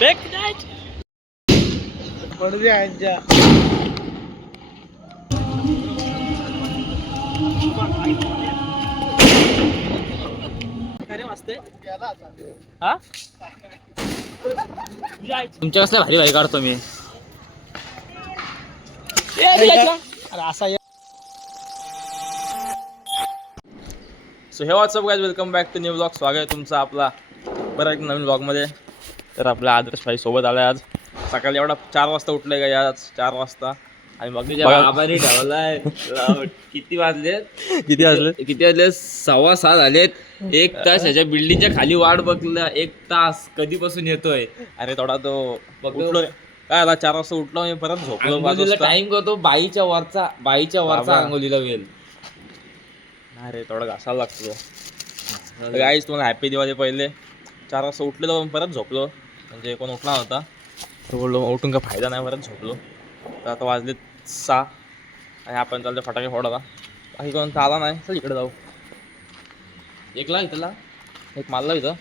तुमच्या कसल्या भारी भारी काढतो मी. So hey what's up guys, welcome back to new blog. स्वागत आहे तुमचं आपला बरं एक नवीन ब्लॉगमध्ये. तर आपल्या आदर्श भाई सोबत आलाय आज. सकाळी एवढा 4 वाजता उठले का आज 4 वाजता. आणि मग बाबाने ठेवलाय. किती वाजले 6:15 झालेत. 1 तास ह्याच्या बिल्डिंगच्या खाली वाट बघला. 1 तास कधीपासून येतोय. अरे थोडा तो उठलो काय आला 4 वाजता उठलो मी, परत झोपलो. टाइम करतो बाईच्या वरचा अंगोलीला वेल. नाही रे, थोडा घासायला लागतो. गाईज तुम्हाला हॅपी दिवाळी. पहिले 4 वाजता उठलेलो, परत झोपलो. म्हणजे कोण उठला नव्हता तर बोललो उठून का फायदा नाही, परत झोपलो. तर आता वाजले 6 आणि आपण चालतो फटाके फोडायला. बाकी कोण आला नाही. चल इकडे जाऊ. एकला इथला एक मारला इथं.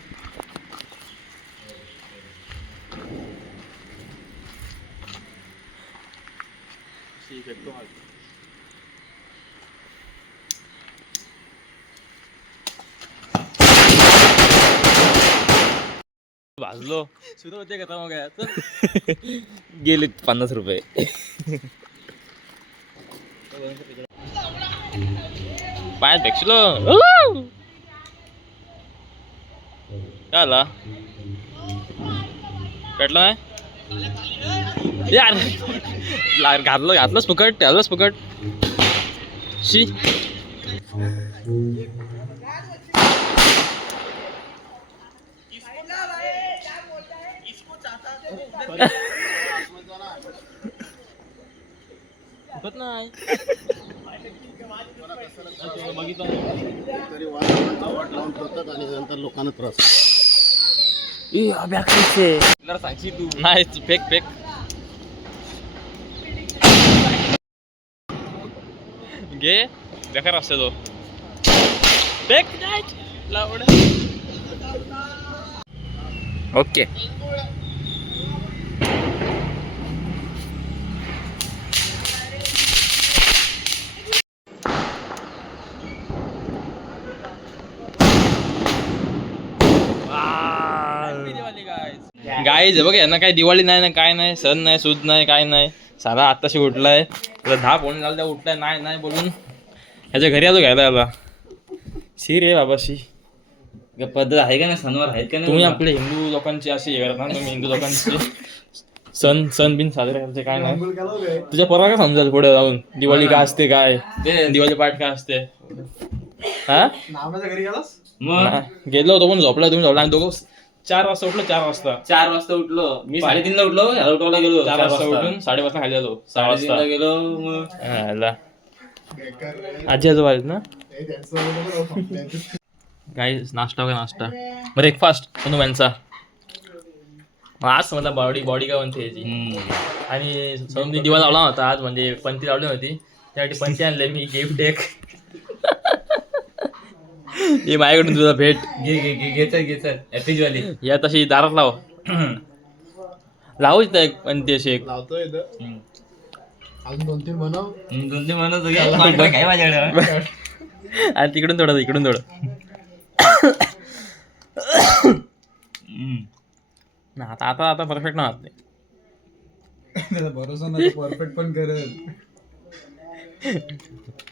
भाजलो सुरू होते का मग गेले 50 रुपये. पायात भेटलो काय आला पेटला नाही यार. घातलंच फुकट शी. नाही लोकांना त्रास सांगशी तू. नाही फेक घे बेकार असते तो. Fake okay. गाईज बघ यांना काय दिवाळी नाही ना, काय नाही, सण नाही, सूद नाही, काय नाही. साला आत्ताशी उठलाय, त्याला 10 फोन झाला उठलाय. नाही बोलून ह्याच्या घरी आलो घ्यायला याला. शी रे बाबाशी पद्धत आहे का नाही, सणवार आहेत का नाही. तुम्ही आपले हिंदू लोकांची अशी हे करता. तुम्ही हिंदू लोकांचे सण बिन साजरे करायचे काय नाही. तुझ्या पोरा काय समजाल पुढे जाऊन दिवाळी काय असते, काय दिवाळी पाठ काय असते. हा घरी गेलास मग गेलो होतो पण झोपला. तुम्ही झोपला. आणि दोघं 4 वाजता उठलो. 4 वाजता उठलो. मी 3:30ला उठलो. उठवायला गेलो 4 वाजता उठून 5:30 खाली आलो. 6 वाजता गेलो. मग आजी आजोबा आहेत ना. काही नाश्ता ब्रेकफास्ट म्हणून यांचा. आज मला बॉडी काय म्हणते याची. आणि समजी दिवा लावला होता आज, म्हणजे पंथी लावली होती त्यासाठी पंथी आणले मी. गिफ्ट एक हे माझ्याकडून तुझा भेट. घे वाली या तशी दारात लावू इथं एक पंथी अशी एक लावतोय अजून 2-3 बनव. 2-3 म्हणत काय माझ्याकडे. आणि तिकडून थोडं आता परफेक्ट नाही. त्याचा भरोसा नाही, परफेक्ट पण करेल.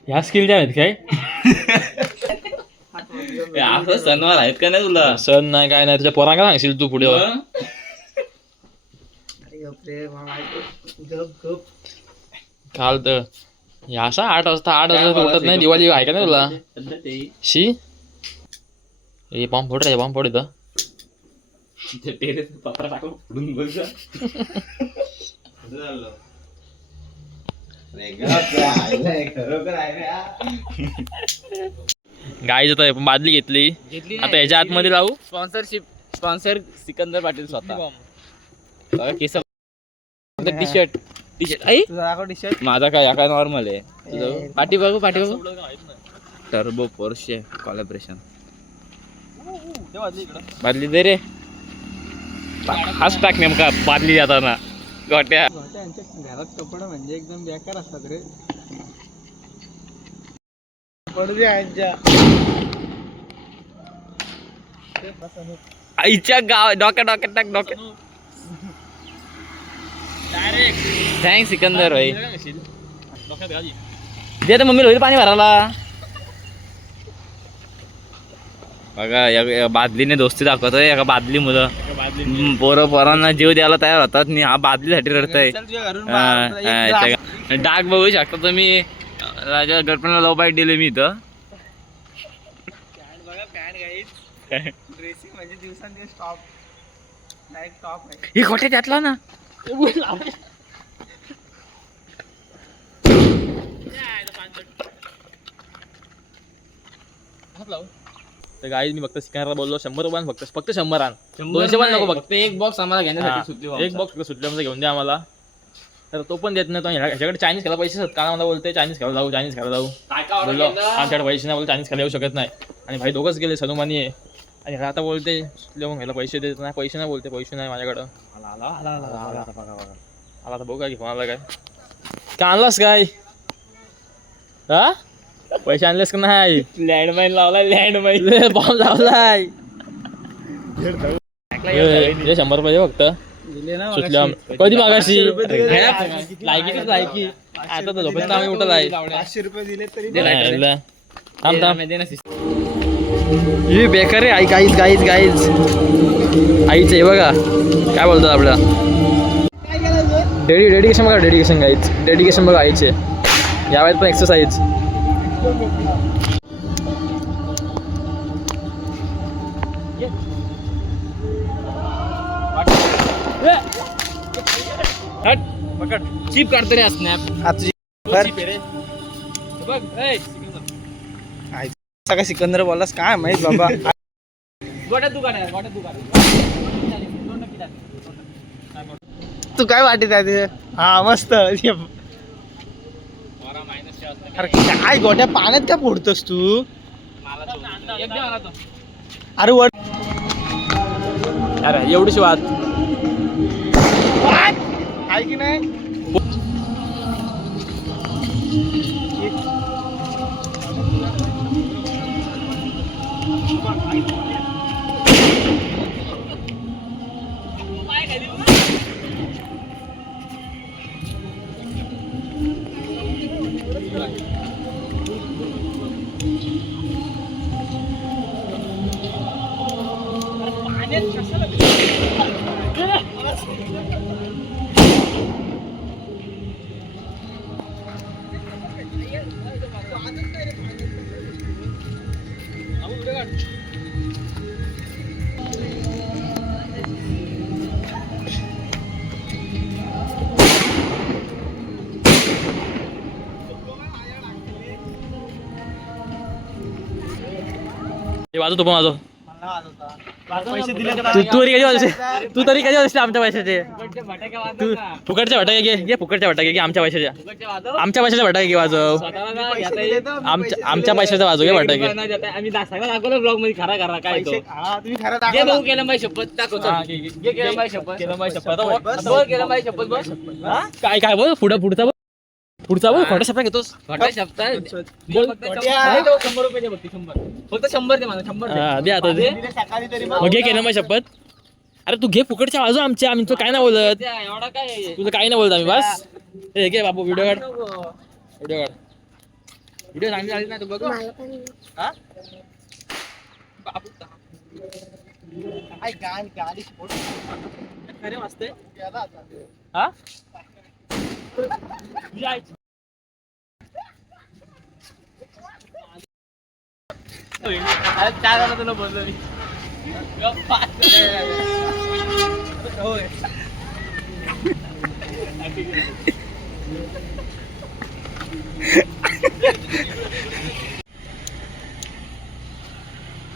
ह्या स्किल द्या आहेत काय. असं सणवार आहेत का नाही तुला. सण नाही काय नाही. तुझ्या पोरांना सांगशील तू पुढे. काल तर असा 8 वाजता उठत नाही. दिवाळी आहे का नाही तुला. शी हे बॉम्ब फोड रे, बॉम्ब फोड इथं. गाईच आता बादली घेतली. आता याच्या आतमध्ये लावू. स्पॉन्सर सिकंदर पाटील स्वतः. केस टी शर्ट माझा काय काय नॉर्मल आहे. तुझं पाठी बघू टर्बो पोर्शे कोलॅबरेशन. बादली दे रे. हाच टाक नेमका बादली जाताना गोट्या. घरात कपडे म्हणजे एकदम बेकार असतात रे. पडू दे आईच्या. आईच्या गाव डोक्यात टाक डोक्यात. थँक्स सिकंदर भाई. दे आता मम्मी होईल पाणी भरायला. बघा या बादलीने दोस्ती दाखवतोय. एका बादली मुलं पोरांना जीव द्यायला तयार होतात. मी हा बादलीसाठी रडतोय. डाग बघू शकता तुम्ही. माझ्या गर्लफ्रेंडला लव बाईट दिले मी इथं. ड्रेसिंग म्हणजे दिवसांदिवस टॉप लाईक टॉप आहे. ही खोटे त्यातला ना. तर गाईज मी फक्त सिकंदरला बोललो 100 रुपये फक्त 100 आण. 200 पण नको फक्त एक बॉक्स आम्हाला घेण्यासाठी सुटली. एक बॉक्स सुटल्यामध्ये घेऊन द्या आम्हाला. तर तो पण देत नाही. तो ह्याच्याकडे चायनीज खायला पैसे असतात. का मला बोलते चायनीज खायला जाऊ बोललो आमच्याकडे पैसे नाही. बोलते चायनीज खायला येऊ शकत नाही. आणि भाई दोघंच गेले सनुमानी आहे. आणि आता बोलते लिहून घ्यायला पैसे देत नाही. पैसे नाही बोलते पैसे नाही माझ्याकडं. आला आता बघू काय कोणाला काय आणलास काय. हा पैसे आणलेस का नाही. लँडमाईन लावलाय. लँडमाईन बॉम्ब लावलाय. 100 रुपये फक्त सुटल्या. कधी मागाशी लायकी आता तर झोपेत आम्ही उठत आहे. 500 रुपये दिले तरी थांब हे बेकार आहे. गाईज आईच आहे बघा काय बोलतात आपल्या. डेडिकेशन बघा. डेडिकेशन बघा आईचे. या वेळेत पण एक्सरसाइज. चिप काढतो रे स्नॅप. सगळं सिकंदर बोललास काय माहित बाबा. तू काय वाटत आहे. हा मस्त. अरे काय गोट्या पाण्यात का फोडतोस तू. अरे वर अरे एवढीशी वाद आहे की नाही. वाजव. तू पण वाजव. पैसे दिले तू तरी कधी वाजते आमच्या पैशाचे. तू फुकटच्या भटाके घे फुकटच्या भटाके घे. आमच्या पैशाच्या भटाके घे वाजव. आमच्या पैशाचा वाजव घे भटाके. आम्ही दाखवलं ब्लॉग मध्ये खरा काय तो. तुम्ही खरं दे भाऊ केलं बाई शपथ दाखवतो. केलं बाई शपथ बस. काय बोल पुढचा बोल खोटा शब्द घेतोस. खोटा शब्द बोल. 100 रुपये दे बघ. 100 फक्त 100 दे मला. 100 दे आता दे. सकाळी तरी मग घे केलं माझी शपथ. अरे तू घे फुकटच्या वाजव. आमचं काय नाही बोलत. एवढा काय तुझं काही नाही बोलत आम्ही बस. हे घे बाबू व्हिडिओ काढ. व्हिडिओ चांगली झाली नाही तू बघ. हा गाडी खरे वाजते. गेला आता. हा काय झालं तुला बोललो मी.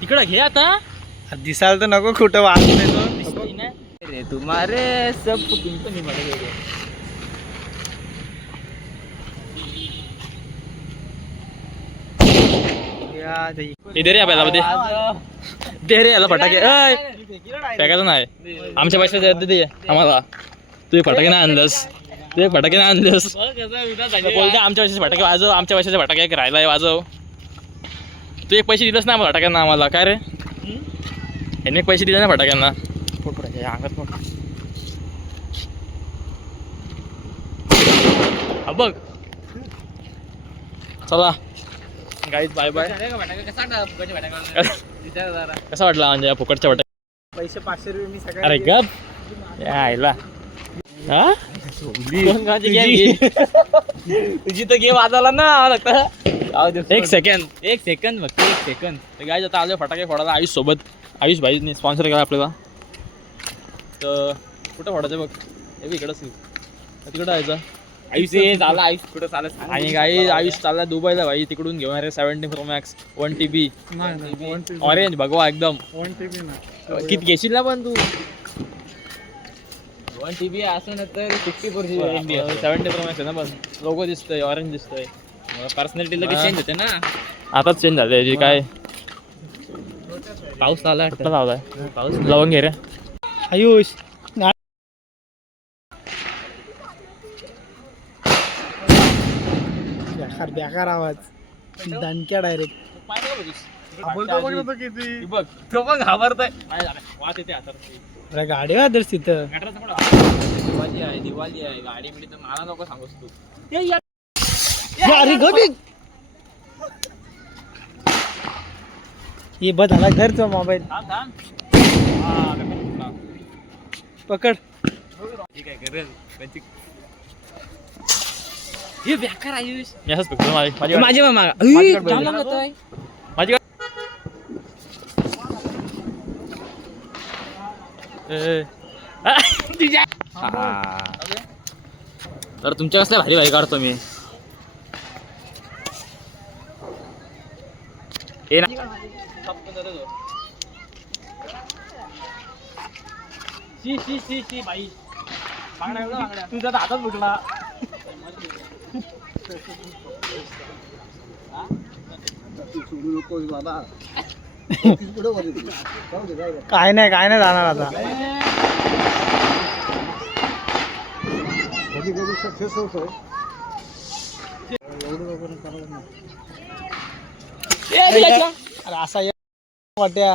इकडं घे आता. दिसायला तर नको कुठं वाजतंय रे तुम्हारे सब मी इधर या पहिला दे रे याला फटाके. फेकायचं नाही, आमच्या पैशाचे दे आम्हाला. तू एक फटाके नाही आणलंस, तू एक फटाके नाही आणलंस. बोलते आमच्या पैशाचे फटाके वाजव, आमच्या पैशाचे फटाके एक राहिलाय वाजव. तू एक पैसे दिलंस ना फटाक्यांना आम्हाला, काय रे यांनी एक पैसे दिले ना फटाक्यांना. फोट फटाके अंगात फोट. हा बघ, चला गाईज बाय बाय. कसा वाटला म्हणजे या फुकटच्या फटाके? पैसे 500 रुपये मी सगळ्या अरे गप यायला. हा तुझी तर गेम वाजवला ना लागतं. एक सेकंड फक्त एक सेकंड. गाईज आता आलो फटाके फोडायला आयुष सोबत. आयुष भाईने स्पॉन्सर केला आपल्याला. तर कुठं फोडायचं बघ, हे बघ इकडंच तिकडं जायचं. आयुष झाला, आयुष कुठं चालत. आणि काही आयुष चालला दुबईला भाई, तिकडून घेऊन अरे 70 Pro Max 1 TB ऑरेंज भगवा एकदम. 1 TB ना. किती घेशील ना पण तू? 1 TB असं ना तर 60 70 Pro Max आहे ना, पण लोगो दिसतोय ऑरेंज दिसतोय. पर्सनॅलिटी लगेच चेंज होते ना. आताच चेंज झाले जी काय. पाऊस आला कुठला लावलाय पाऊस लवंग घे रे आयुष बेकार आवाज, दणक्या डायरेक्ट. किती बघ तो पण घाबरतोय. वाट येते हातात. अरे गाडी वादर तिथं. दिवाळी आहे गाडी मिळते मला नको सांगूस तू. अरे गो ये बद आला घरचा मोबाईल. पकड. काय करेल हे बेकार आयुष. मी असंच बघतो माझी माझी मामा माझी तर तुमच्या कसल्या भारी भारी काढतो मी. हे ना शी बाई तुझा हातात फुटला. काय नाही जाणार आता. अरे असा वाट्या.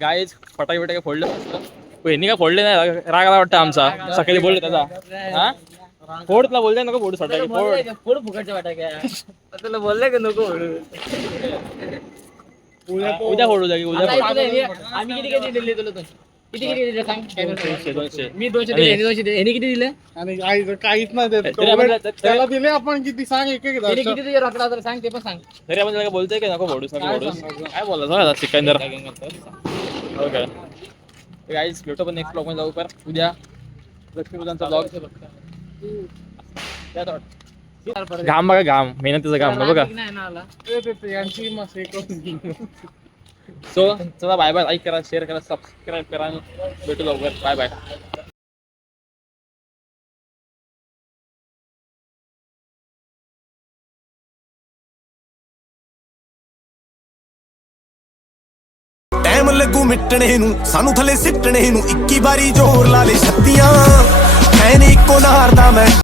गाईज फटाके फोडले यांनी काय फोडले नाही. राग आला वाटतं आमचा. सकाळी बोलले त्याचा हा फोड तुला बोलते नको फोडू फटाके फोड फुकटच्या वाटाक्या तुला बोलले का नको उद्या फोडू जागी उद्या आम्ही किती दिले तुला तू किती दिले सांग. 200 मी 200 दिले, यांनी 200 दिले. यांनी किती दिले? आणि काहीच नाही देत. तरी आपण त्याला दिले आपण किती सांग. एक यांनी किती दिले रकडा तर सांग, ते पण सांग. तरी आपण त्याला बोलतोय की नको फोडूस काय बोलला सिकंदर. हो काय गाईज भेटो पण नेक्स्ट ब्लॉग मध्ये जाऊ. पर उद्या लक्ष्मीपूजनचा ब्लॉग. घाम बघा घाम मेहनतीचा घाम बघा. नाही ना आला. यांची मस्त सो चला बाय बाय. लाईक करा, शेअर करा, सबस्क्राईब करा आणि भेटू लवकर. Bye bye. ਟਾਈਮ ਲੱਗੂ ਮਿਟਣੇ ਨੂੰ ਸਾਨੂੰ ਥੱਲੇ ਸਿੱਟਣੇ ਨੂੰ 21 ਵਾਰੀ ਜ਼ੋਰ ਲਾ ਲੈ ਛੱਤੀਆਂ ਐ ਨੀ ਇੱਕੋ ਨਾਰ ਦਾ ਮੈਂ